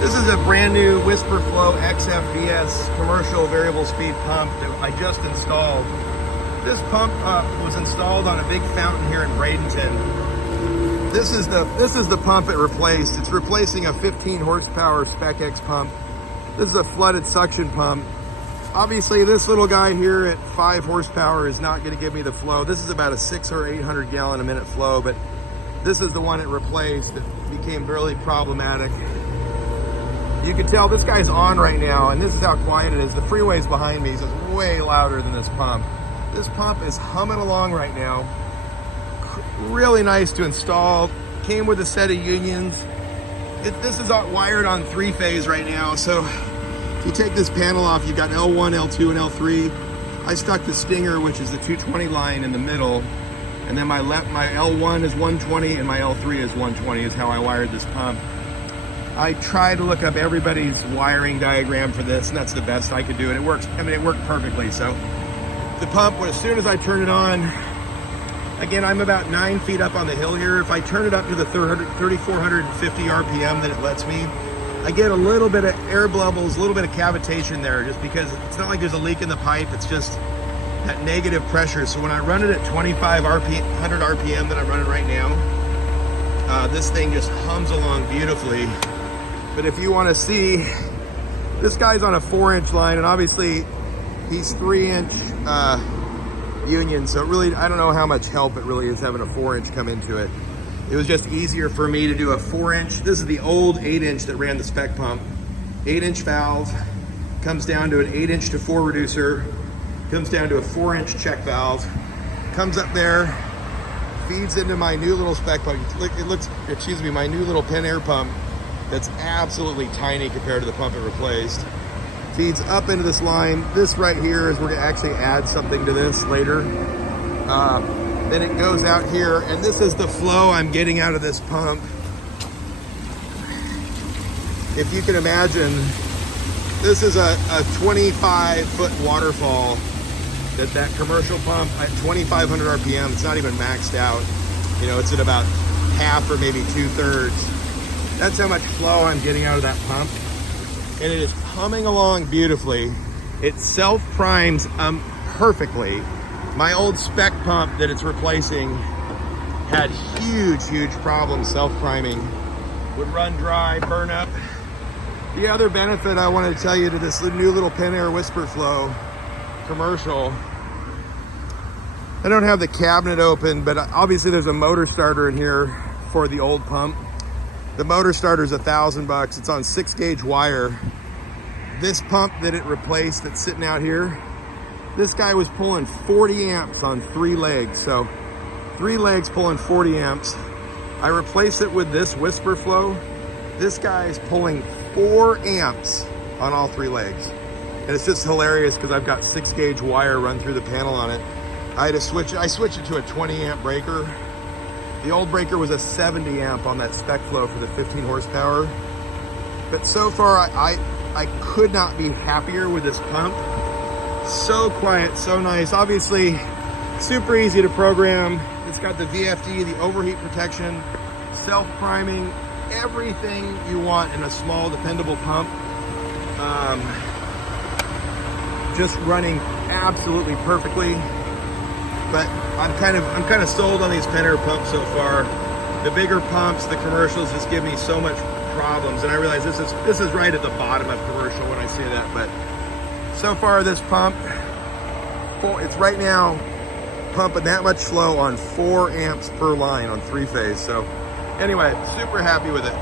This is a brand new whisperfloXF VS commercial variable speed pump that I just installed. This pump was installed on a big fountain here in Bradenton. This is the pump it replaced. It's replacing a 15 horsepower Spec X pump. This is a flooded suction pump. Obviously this little guy here at 5 horsepower is not going to give me the flow. This is about a 600 or 800 gallon a minute flow, but this is the one it replaced that became really problematic. You can tell this guy's on right now, and this is how quiet it is. The freeway's behind me, so it's way louder than this pump. This pump is humming along right now. Really nice to install. Came with a set of unions. This is wired on 3-phase right now, so if you take this panel off, you've got L1, L2, and L3. I stuck the stinger, which is the 220 line, in the middle, and then my L1 is 120 and my L3 is 120 is how I wired this pump. I tried to look up everybody's wiring diagram for this, and that's the best I could do, and it works. I mean, it worked perfectly. So the pump, as soon as I turn it on, again, I'm about 9 feet up on the hill here. If I turn it up to the 3,450 RPM that it lets me, I get a little bit of air bubbles, a little bit of cavitation there, just because it's not like there's a leak in the pipe. It's just that negative pressure. So when I run it at 100 RPM that I'm running right now, this thing just hums along beautifully. But if you want to see, this guy's on a 4-inch line, and obviously he's 3-inch union, so it really, I don't know how much help it really is having a 4-inch come into it. It was just easier for me to do a 4-inch. This is the old 8-inch that ran the spec pump. 8-inch valve, comes down to an 8-inch to 4 reducer, comes down to a 4-inch check valve, comes up there, feeds into my new little spec pump. My new little Pentair pump that's absolutely tiny compared to the pump it replaced. Feeds up into this line. This right here is we're gonna actually add something to this later. Then it goes out here, and this is the flow I'm getting out of this pump. If you can imagine, this is a 25-foot waterfall that commercial pump at 2,500 RPM, it's not even maxed out. You know, it's at about half or maybe 2/3. That's how much flow I'm getting out of that pump. And it is humming along beautifully. It self-primes perfectly. My old spec pump that it's replacing had huge problems self-priming. Would run dry, burn up. The other benefit I wanted to tell you to this new little Pentair whisperflo commercial, I don't have the cabinet open, but obviously there's a motor starter in here for the old pump. The motor starter is $1,000. It's on 6-gauge wire. This pump that it replaced that's sitting out here, this guy was pulling 40 amps on 3 legs. So 3 legs pulling 40 amps. I replaced it with this whisperflo. This guy is pulling 4 amps on all 3 legs. And it's just hilarious because I've got 6-gauge wire run through the panel on it. I had to switch it. I switched it to a 20 amp breaker. The old breaker was a 70 amp on that spec flow for the 15 horsepower. But so far, I could not be happier with this pump. So quiet, so nice. Obviously, super easy to program. It's got the VFD, the overheat protection, self-priming, everything you want in a small, dependable pump. Just running absolutely perfectly. But I'm kind of sold on these Pentair pumps so far. The bigger pumps, the commercials, just give me so much problems, and I realize this is right at the bottom of commercial when I say that. But so far, this pump, it's right now pumping that much flow on 4 amps per line on 3-phase. So anyway, super happy with it.